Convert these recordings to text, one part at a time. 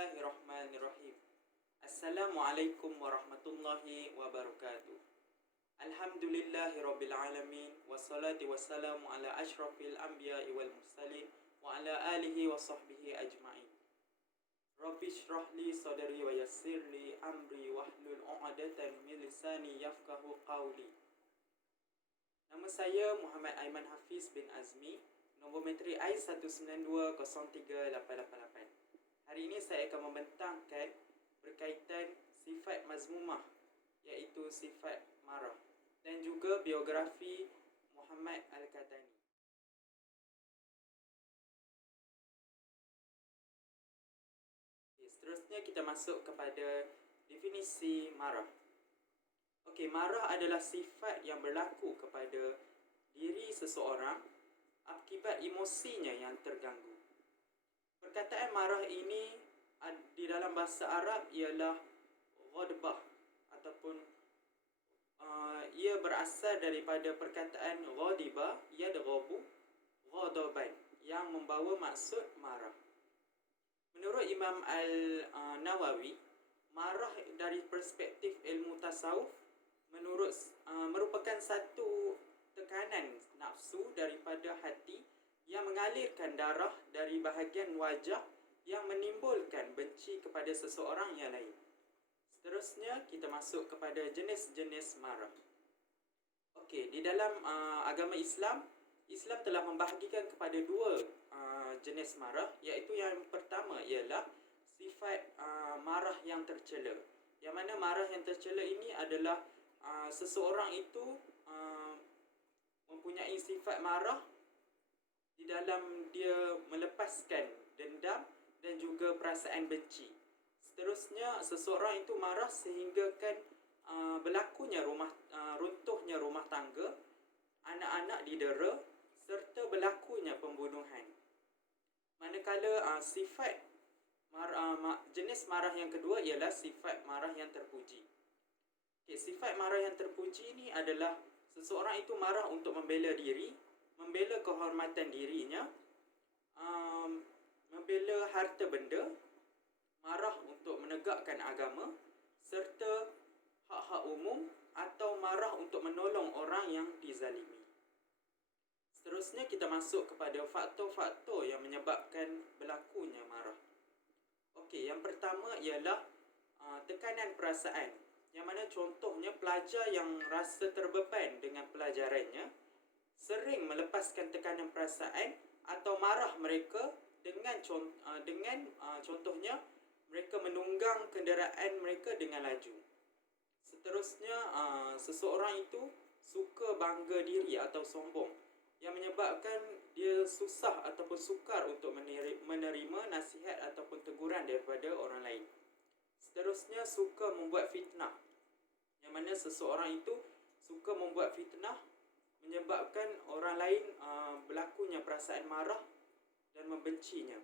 Bismillahirrahmanirrahim. Assalamualaikum warahmatullahi wabarakatuh. Alhamdulillahirabbil alamin wassalatu wassalamu ala asyrafil anbiya'i wal mursalin wa ala alihi wa sahbihi ajma'in. Rabbi shrah li sadri wa yassir li amri wahlul 'uqdatan min lisani yafqahu qawli. Nama saya Muhammad Aiman Hafiz bin Azmi, nombor metrik I192038888. Hari ini saya akan membentangkan berkaitan sifat mazmumah, iaitu sifat marah, dan juga biografi Muhammad Al-Katani. Seterusnya kita masuk kepada definisi marah. Marah adalah sifat yang berlaku kepada diri seseorang akibat emosinya yang terganggu. Perkataan marah ini di dalam bahasa Arab ialah ghadbah, ataupun ia berasal daripada perkataan ghadiba yadghabu ghadaban, yang membawa maksud marah. Menurut Imam Al-Nawawi, marah dari perspektif ilmu tasawuf merupakan satu tekanan nafsu daripada hati yang mengalirkan darah dari bahagian wajah yang menimbulkan benci kepada seseorang yang lain. Seterusnya kita masuk kepada jenis-jenis marah. Di dalam agama Islam telah membahagikan kepada dua jenis marah, iaitu yang pertama ialah sifat marah yang tercela. Yang mana marah yang tercela ini adalah seseorang itu mempunyai sifat marah di dalam dia melepaskan dendam dan juga perasaan benci. Seterusnya, seseorang itu marah sehinggakan runtuhnya rumah tangga, anak-anak didera, serta berlakunya pembunuhan. Manakala jenis marah yang kedua ialah sifat marah yang terpuji. Sifat marah yang terpuji ini adalah seseorang itu marah untuk membela diri, membela kehormatan dirinya, membela harta benda, marah untuk menegakkan agama, serta hak-hak umum, atau marah untuk menolong orang yang dizalimi. Seterusnya kita masuk kepada faktor-faktor yang menyebabkan berlakunya marah. Yang pertama ialah tekanan perasaan, yang mana contohnya pelajar yang rasa terbeban dengan pelajarannya sering melepaskan tekanan perasaan atau marah mereka dengan contohnya mereka menunggang kenderaan mereka dengan laju. Seterusnya, seseorang itu suka bangga diri atau sombong, yang menyebabkan dia susah ataupun sukar untuk menerima nasihat ataupun teguran daripada orang lain. Seterusnya, suka membuat fitnah, yang mana seseorang itu suka membuat fitnah menyebabkan orang lain berlakunya perasaan marah dan membencinya.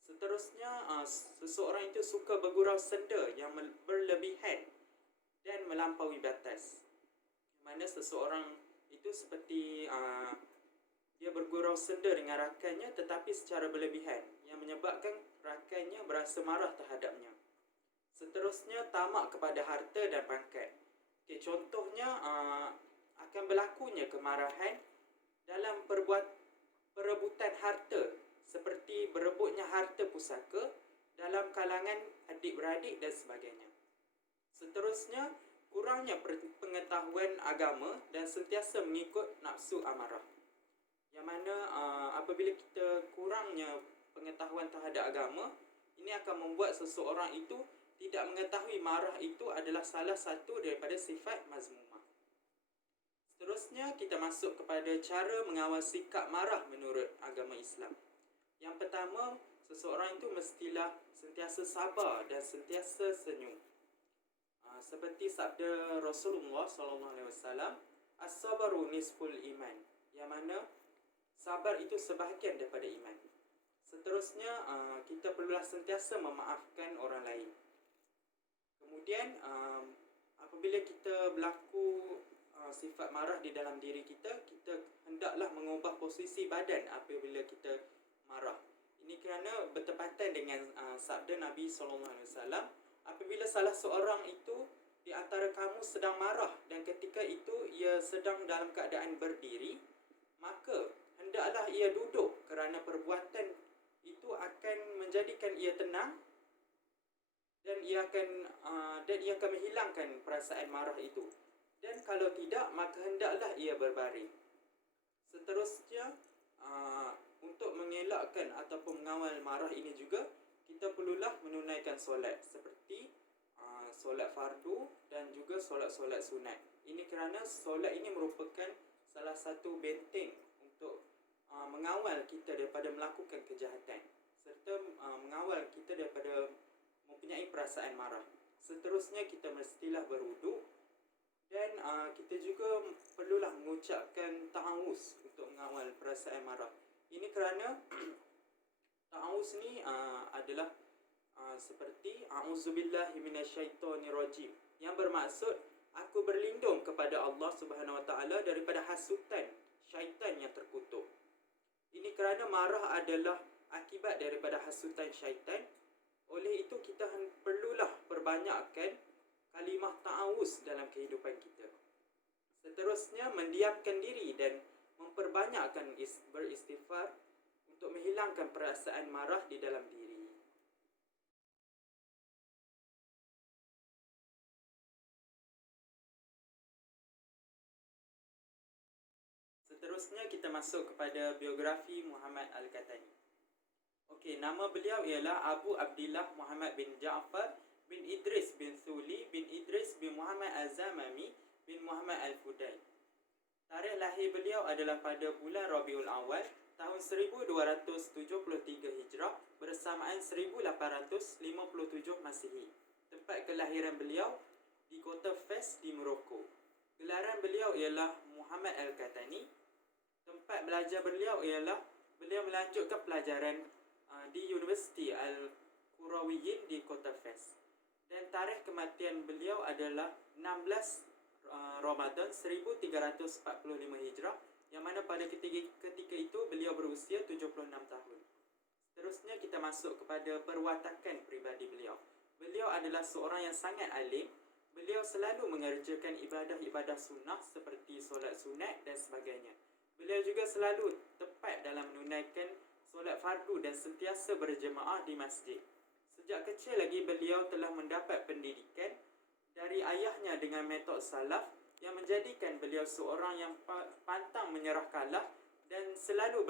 Seterusnya, seseorang itu suka bergurau senda yang berlebihan dan melampaui batas, yang mana seseorang itu seperti dia bergurau senda dengan rakannya tetapi secara berlebihan, yang menyebabkan rakannya berasa marah terhadapnya. Seterusnya, tamak kepada harta dan pangkat. Contohnya akan berlakunya kemarahan dalam perebutan harta, seperti berebutnya harta pusaka dalam kalangan adik-beradik dan sebagainya. Seterusnya, kurangnya pengetahuan agama dan sentiasa mengikut nafsu amarah, yang mana apabila kita kurangnya pengetahuan terhadap agama, ini akan membuat seseorang itu tidak mengetahui marah itu adalah salah satu daripada sifat mazmumah. Seterusnya, kita masuk kepada cara mengawal sikap marah menurut agama Islam. Yang pertama, seseorang itu mestilah sentiasa sabar dan sentiasa senyum. Seperti sabda Rasulullah SAW, as-sabaru nisful iman, yang mana sabar itu sebahagian daripada iman. Seterusnya, kita perlulah sentiasa memaafkan orang lain. Kemudian, apabila kita berlaku sifat marah di dalam diri kita, kita hendaklah mengubah posisi badan apabila kita marah. Ini kerana bertepatan dengan sabda Nabi SAW, apabila salah seorang itu di antara kamu sedang marah dan ketika itu ia sedang dalam keadaan berdiri, maka hendaklah ia duduk kerana perbuatan itu akan menjadikan ia tenang dan ia akan menghilangkan perasaan marah itu. Dan kalau tidak, maka hendaklah ia berbaring. Seterusnya, untuk mengelakkan ataupun mengawal marah ini juga, kita perlulah menunaikan solat seperti solat fardu dan juga solat-solat sunat. Ini kerana solat ini merupakan salah satu benteng untuk mengawal kita daripada melakukan kejahatan serta mengawal kita daripada mempunyai perasaan marah. Seterusnya, kita mestilah berwuduk dan kita juga perlulah mengucapkan ta'awuz untuk mengawal perasaan marah. Ini kerana ta'awuz ni adalah seperti a'udzubillahi minasyaitonirrajim, yang bermaksud aku berlindung kepada Allah Subhanahu Wa Taala daripada hasutan syaitan yang terkutuk. Ini kerana marah adalah akibat daripada hasutan syaitan. Oleh itu kita perlulah perbanyakkan kalimah ta'awuz dalam kehidupan kita. Seterusnya, mendiamkan diri dan memperbanyakkan beristighfar untuk menghilangkan perasaan marah di dalam diri. Seterusnya kita masuk kepada biografi Muhammad Al-Qahtani. Okey, nama beliau ialah Abu Abdillah Muhammad bin Ja'far bin Idris bin Thuli bin Idris bin Muhammad Al-Zamami bin Muhammad Al-Fudai. Tarikh lahir beliau adalah pada bulan Rabiul Awal tahun 1273 Hijrah bersamaan 1857 Masihi. Tempat kelahiran beliau di kota Fes di Morocco. Gelaran beliau ialah Muhammad Al-Qahtani. Tempat belajar beliau ialah beliau melanjutkan pelajaran di Universiti Al-Qurawiyyin di kota Fes. Dan tarikh kematian beliau adalah 16 Ramadan 1345 Hijrah, yang mana pada ketika itu beliau berusia 76 tahun. Seterusnya kita masuk kepada perwatakan peribadi beliau. Beliau adalah seorang yang sangat alim. Beliau selalu mengerjakan ibadah-ibadah sunnah seperti solat sunat dan sebagainya. Beliau juga selalu tepat dalam menunaikan solat fardu dan sentiasa berjemaah di masjid. Sejak kecil lagi beliau telah mendapat pendidikan dari ayahnya dengan metod salaf yang menjadikan beliau seorang yang pantang menyerah kalah dan selalu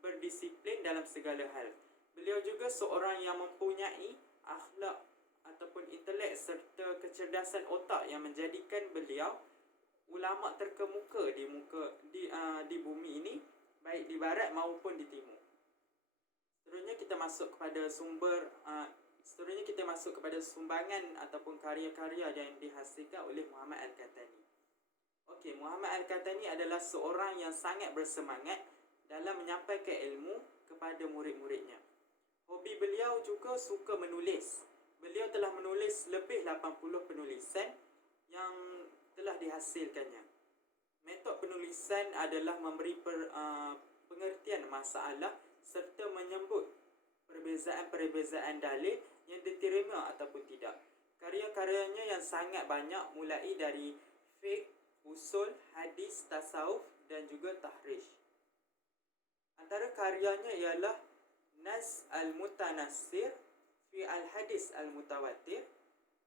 berdisiplin dalam segala hal. Beliau juga seorang yang mempunyai akhlak ataupun intelek serta kecerdasan otak yang menjadikan beliau ulama terkemuka di bumi ini, baik di barat maupun di timur. Seterusnya kita masuk kepada sumbangan ataupun karya-karya yang dihasilkan oleh Muhammad Al-Qahtani. Okey, Muhammad Al-Qahtani adalah seorang yang sangat bersemangat dalam menyampaikan ilmu kepada murid-muridnya. Hobi beliau juga suka menulis. Beliau telah menulis lebih 80 penulisan yang telah dihasilkannya. Metod penulisan adalah memberi pengertian masalah serta menyebut perbezaan-perbezaan dalil yang diterima ataupun tidak. Karya-karyanya yang sangat banyak mulai dari fiqh, usul, hadis, tasawuf dan juga tahrij. Antara karyanya ialah Nas al-Mutanassir fi al-Hadis al-Mutawatir,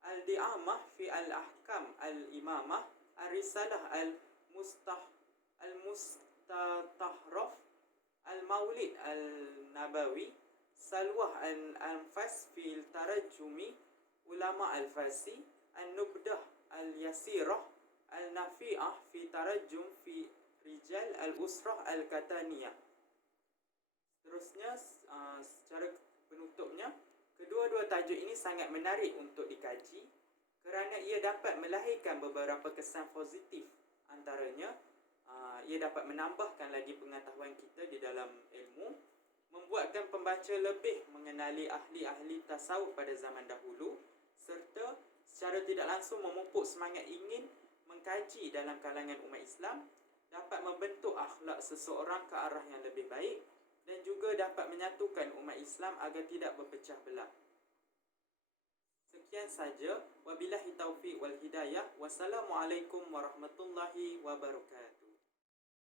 Al-Di'amah fi al-Ahkam al-Imamah, Al-Risalah al-Mustatahraf, Al-Maulid al-Nabawi, Salwah al-Anfas fi al-Tarajumi, Ulama al-Fasi, Al-Nubdah al-Yasirah, Al-Nafi'ah fi Tarajum fi Rijal al-Usrah al-Qataniyah. Seterusnya, secara penutupnya, kedua-dua tajuk ini sangat menarik untuk dikaji kerana ia dapat melahirkan beberapa kesan positif. Antaranya, ia dapat menambahkan lagi pengetahuan kita di dalam ilmu, membuatkan pembaca lebih mengenali ahli-ahli tasawuf pada zaman dahulu, serta secara tidak langsung memupuk semangat ingin mengkaji dalam kalangan umat Islam, dapat membentuk akhlak seseorang ke arah yang lebih baik, dan juga dapat menyatukan umat Islam agar tidak berpecah belah. Sekian saja. Wabillahi taufiq wal hidayah. Wassalamualaikum warahmatullahi wabarakatuh.